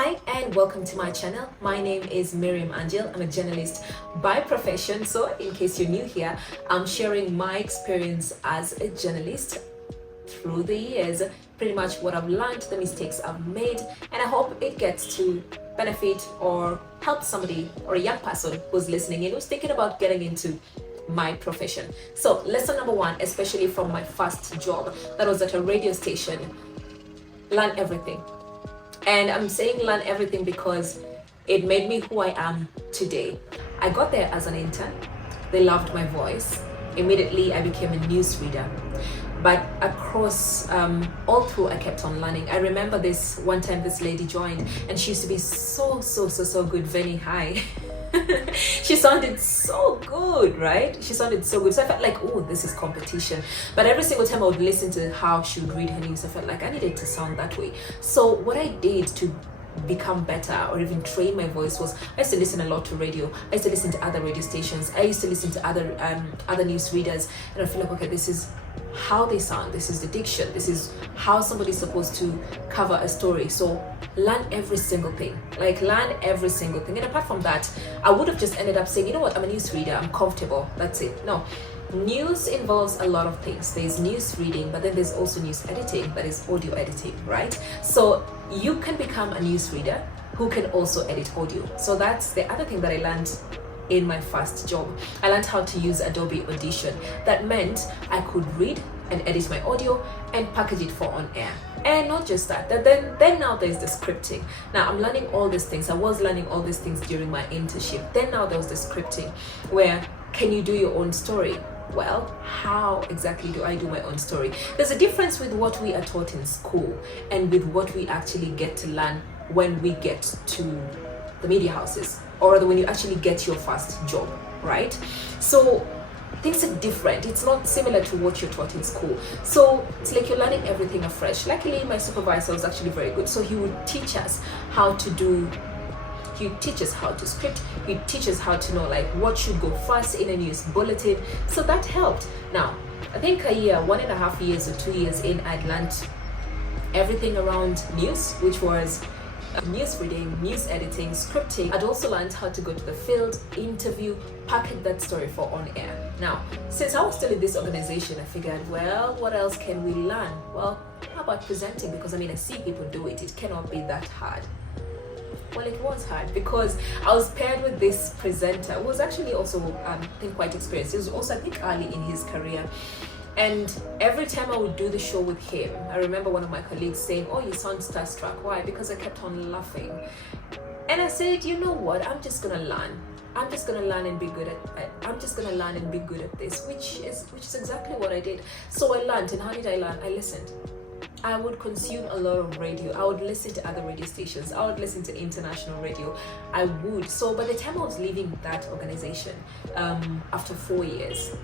Hi and welcome to my channel. My name is Miriam Angel. I'm a journalist by profession. So in case you're new here, I'm sharing my experience as a journalist through the years, pretty much what I've learned, the mistakes I've made, and I hope it gets to benefit or help somebody or a young person who's listening in, who's thinking about getting into my profession. So lesson number one, especially from my first job, that was at a radio station: learn everything. And I'm saying learn everything because it made me who I am today. I got there as an intern. They loved my voice. Immediately, I became a newsreader. But across, all through, I kept on learning. I remember this one time this lady joined and she used to be so good, very high. She sounded so good, right? She sounded so good. So I felt like, oh, this is competition. But every single time I would listen to how she would read her news, I felt like I needed to sound that way. So what I did to become better or even train my voice was I used to listen a lot to radio. I used to listen to other radio stations. I used to listen to other news readers, and I feel like, okay, this is how they sound, this is the diction, this is how somebody's supposed to cover a story. So learn every single thing, learn every single thing. And apart from that, I would have just ended up saying, you know what, I'm a news reader, I'm comfortable, that's it. No, news involves a lot of things. There's news reading, but then there's also news editing, that is audio editing, right? So you can become a news reader who can also edit audio. So that's the other thing that I learned in my first job. I learned how to use Adobe Audition. That meant I could read and edit my audio and package it for on air. And not just that, then now there's the scripting. Now I'm learning all these things. I was learning all these things during my internship. Then now there was the scripting, where can you do your own story? Well, how exactly do I do my own story? There's a difference with what we are taught in school and with what we actually get to learn when we get to the media houses, or rather when you actually get your first job, right? So things are different. It's not similar to what you're taught in school. So it's like you're learning everything afresh. Luckily, my supervisor was actually very good. So he would teach us how to do, he teaches how to script, he teaches how to know what should go first in a news bulletin. So that helped. Now, I think a year, 1.5 years or 2 years in, I'd learned everything around news, which was news reading, news editing, scripting. I'd also learned how to go to the field, interview, package that story for on air. Now, since I was still in this organization, I figured, well, what else can we learn? Well, how about presenting? Because I see people do it. It cannot be that hard. Well, it was hard because I was paired with this presenter who was actually also, I think, quite experienced. He was also, I think, early in his career. And every time I would do the show with him, I remember one of my colleagues saying, oh, you sound starstruck. Why? Because I kept on laughing. And I said, you know what? I'm just going to learn. I'm just going to learn and be good at this, which is exactly what I did. So I learned. And how did I learn? I listened. I would consume a lot of radio. I would listen to other radio stations. I would listen to international radio. I would. So by the time I was leaving that organization, after 4 years,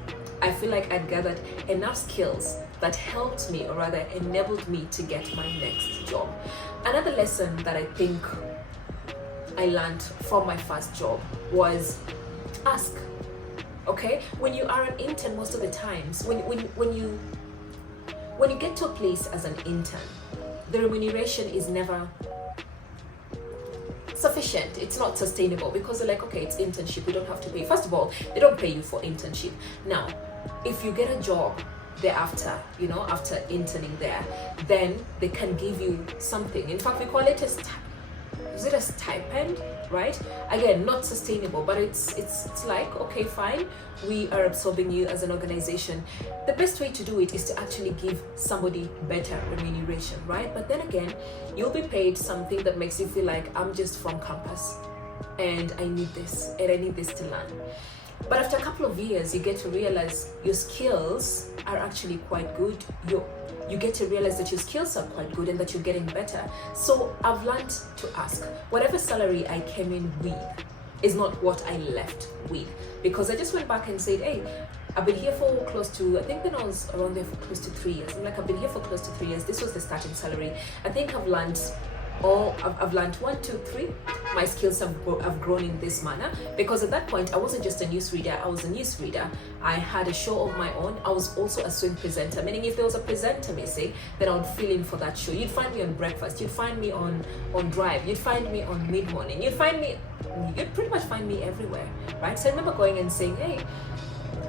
I feel like I'd gathered enough skills that helped me, or rather enabled me, to get my next job. Another lesson that I think I learned from my first job was ask. Okay? When you are an intern, most of the times, when you get to a place as an intern, the remuneration is never sufficient. It's not sustainable because they're like, okay, it's internship, we don't have to pay. First of all, they don't pay you for internship. Now, if you get a job thereafter, after interning there, then they can give you something. In fact, we call it a stipend, right? Again, not sustainable, but it's like, okay, fine, we are absorbing you as an organization. The best way to do it is to actually give somebody better remuneration, right? But then again, you'll be paid something that makes you feel like, I'm just from campus and I need this to learn. But after a couple of years, you get to realize your skills are actually quite good. You get to realize that your skills are quite good and that you're getting better. So I've learned to ask. Whatever salary I came in with is not what I left with, because I just went back and said, hey, I've been here for close to, I think when I was around there for close to 3 years. I've been here for close to 3 years. This was the starting salary. I think I've learned I've learned 1, 2, 3. My skills have grown in this manner, because at that point I wasn't just a newsreader, I was a newsreader. I had a show of my own. I was also a swing presenter, meaning if there was a presenter missing, then I would fill in for that show. You'd find me on breakfast, you'd find me on drive, you'd find me on mid-morning, you'd pretty much find me everywhere, right? So I remember going and saying, hey,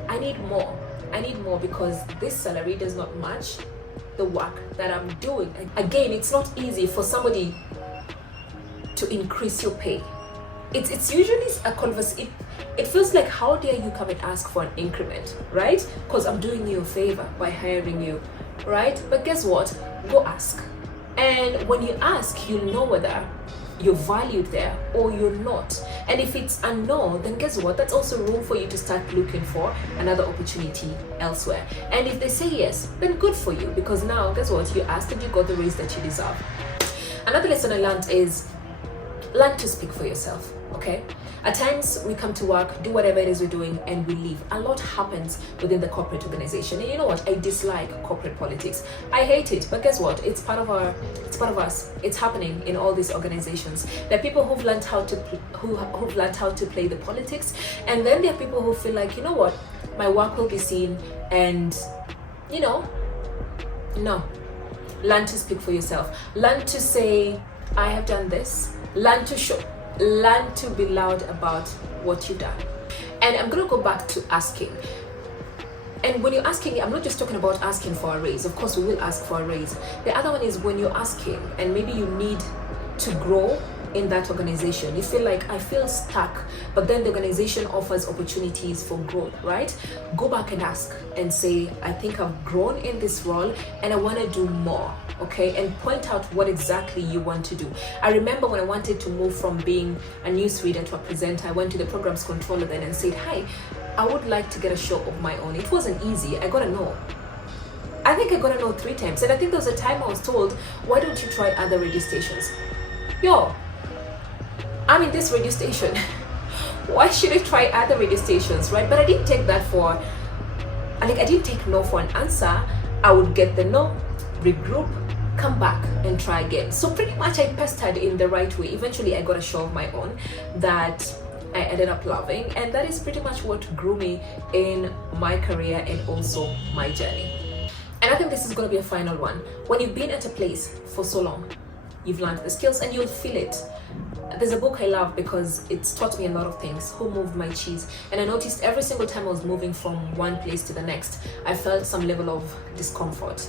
I need more because this salary does not match the work that I'm doing. Again, it's not easy for somebody to increase your pay. It's usually a conversation. It feels like, how dare you come and ask for an increment, right? Because I'm doing you a favor by hiring you, right? But guess what? Go ask. And when you ask, you'll know whether you're valued there or you're not. And if it's a no, then guess what? That's also room for you to start looking for another opportunity elsewhere. And if they say yes, then good for you, because now guess what? You asked and you got the raise that you deserve. Another lesson I learned is learn to speak for yourself, okay? At times we come to work, do whatever it is we're doing, and we leave. A lot happens within the corporate organization. And you know what? I dislike corporate politics. I hate it, but guess what? It's part of us. It's happening in all these organizations. There are people who've learned how to play the politics, and then there are people who feel like, you know what? My work will be seen, and no. Learn to speak for yourself. Learn to say, I have done this. Learn to be loud about what you've done. And I'm going to go back to asking. And when you're asking, I'm not just talking about asking for a raise. Of course, we will ask for a raise. The other one is when you're asking and maybe you need to grow in that organization. You feel like, I feel stuck, but then the organization offers opportunities for growth, right? Go back and ask and say, I think I've grown in this role and I want to do more, okay? And point out what exactly you want to do. I remember when I wanted to move from being a newsreader to a presenter, I went to the programs controller then and said, hi, I would like to get a show of my own. It wasn't easy. I got a no. I think I got a no 3 times. And I think there was a time I was told, why don't you try other radio stations? Yo, I'm in this radio station. Why should I try other radio stations, right? But I didn't take that for, I didn't take no for an answer. I would get the no, regroup, come back and try again. So pretty much I pestered in the right way. Eventually I got a show of my own that I ended up loving, and that is pretty much what grew me in my career and also my journey. And I think this is going to be a final one. When you've been at a place for so long, you've learned the skills and you'll feel it. There's a book I love because it's taught me a lot of things, Who Moved My Cheese? And I noticed every single time I was moving from one place to the next, I felt some level of discomfort.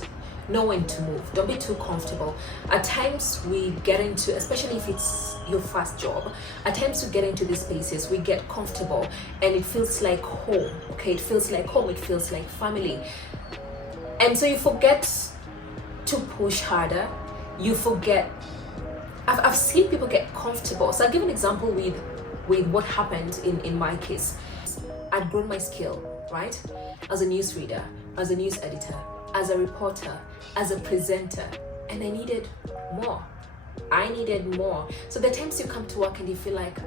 Know when to move. Don't be too comfortable. At times we get into, especially if it's your first job, at times we get into these places, we get comfortable and it feels like home, okay? It feels like home, it feels like family. And so you forget to push harder. You forget. I've seen people get comfortable. So I'll give an example with what happened in my case. I'd grown my skill, right? As a newsreader, as a news editor, as a reporter, as a presenter, and I needed more. So the times you come to work and you feel like,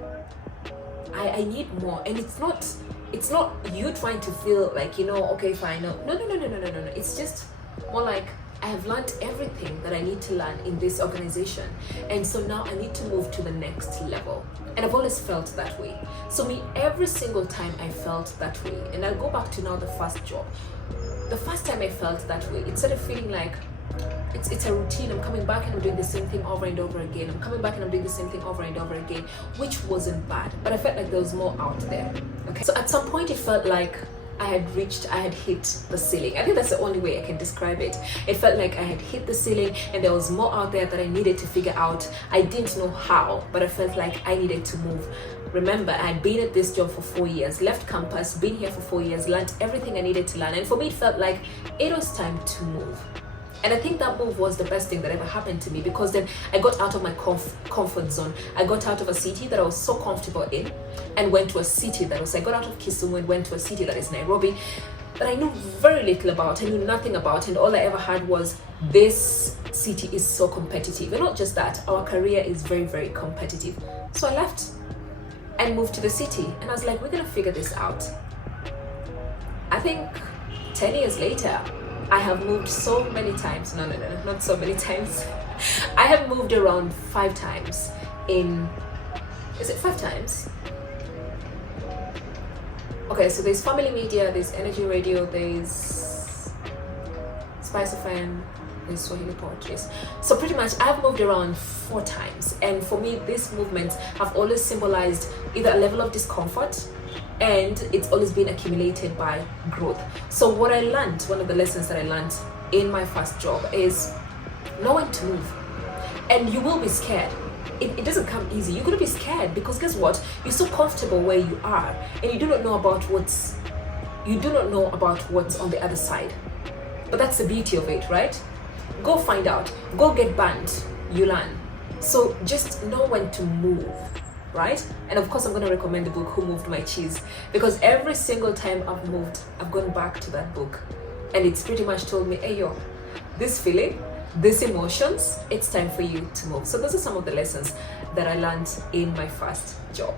I need more. And it's not you trying to feel like, okay, fine. No. It's just more like, I have learned everything that I need to learn in this organization. And so now I need to move to the next level. And I've always felt that way. So every single time I felt that way. And I'll go back to now the first job. The first time I felt that way, instead of feeling like it's a routine, I'm coming back and I'm doing the same thing over and over again. I'm coming back and I'm doing the same thing over and over again, which wasn't bad. But I felt like there was more out there. Okay. So at some point it felt like I had hit the ceiling. I think that's the only way I can describe it. It felt like I had hit the ceiling and there was more out there that I needed to figure out. I didn't know how, but I felt like I needed to move. Remember, I had been at this job for 4 years, left campus, been here for 4 years, learned everything I needed to learn. And for me, it felt like it was time to move. And I think that move was the best thing that ever happened to me, because then I got out of my comfort zone. I got out of a city that I was so comfortable in and went to a city that I got out of Kisumu and went to a city that is Nairobi that I knew very little about. I knew nothing about, and all I ever had was, this city is so competitive. And not just that, our career is very, very competitive. So I left and moved to the city, and I was like, we're gonna figure this out. I think 10 years later, I have moved so many times. No, not so many times. I have moved around 5 times is it 5 times? Okay, so there's family media, there's energy radio, there's Spice FM, there's Swahili poetries. So pretty much I've moved around 4 times, and for me these movements have always symbolized either a level of discomfort, and it's always been accumulated by growth. So what I learned, one of the lessons that I learned in my first job is know when to move. And you will be scared. It doesn't come easy. You're going to be scared because guess what? You're so comfortable where you are, and you do not know about what's on the other side. But that's the beauty of it, right? Go find out. Go get banned. You learn. So just know when to move, right? And of course, I'm going to recommend the book Who Moved My Cheese, because every single time I've moved, I've gone back to that book, and it's pretty much told me, hey yo, this feeling, these emotions, it's time for you to move. So those are some of the lessons that I learned in my first job.